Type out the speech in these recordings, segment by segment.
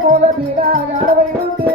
போல பீடாக அளவை உண்டு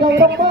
கருப்பா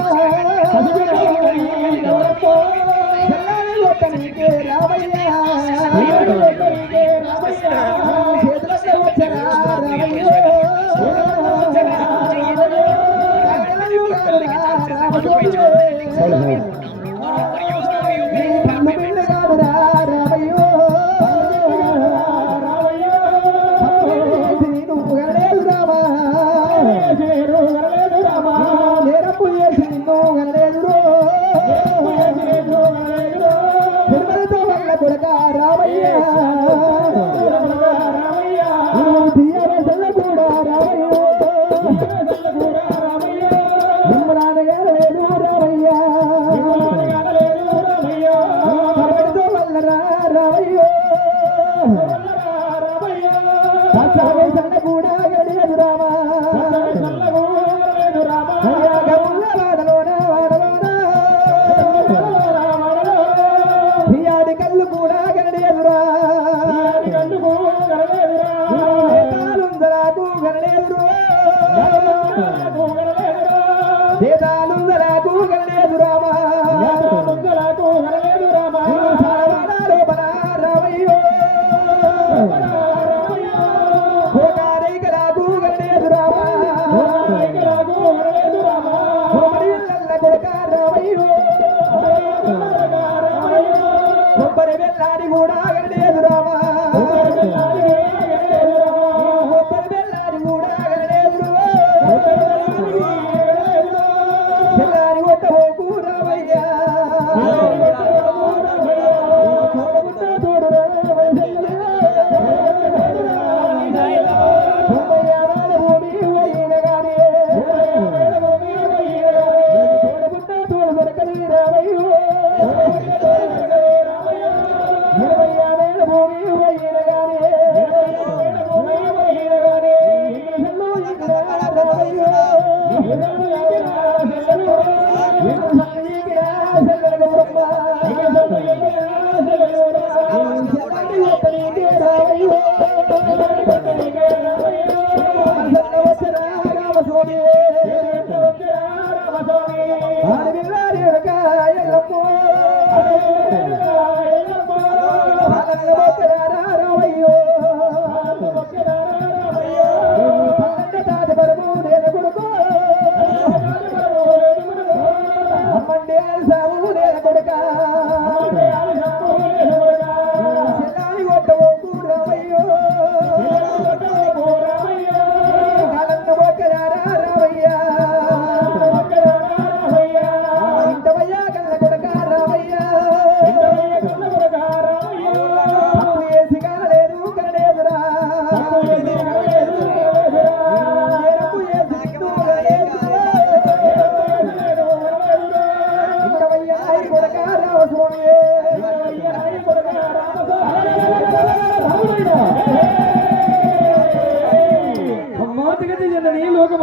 Oh,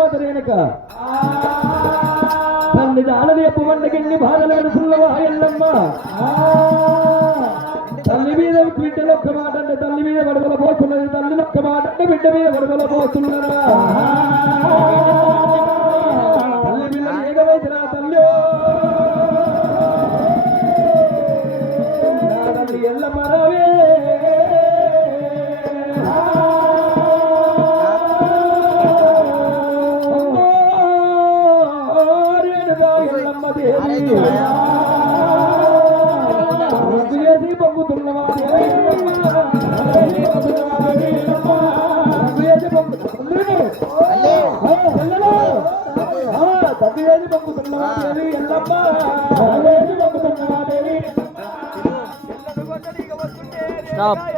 ಮಾತ ರೇಣುಕ ತನ್ನಿದ ಅಳನೆಯ ಪುವಣ್ಣಗೆಣ್ಣಿ ಬಾಗಲೇನು ಸುಳ್ಳವ ಎಲ್ಲಮ್ಮ తల్లి మీద బిడ్డలు ఒక్క మాట అంటే తల్లి మీద పడవల పోతున్నది. తల్లిని ఒక్క మాట అంటే బిడ్డ మీద పడవల పోతున్నారా తల్లి మీద ఏగవైతే నా తల్లి? up.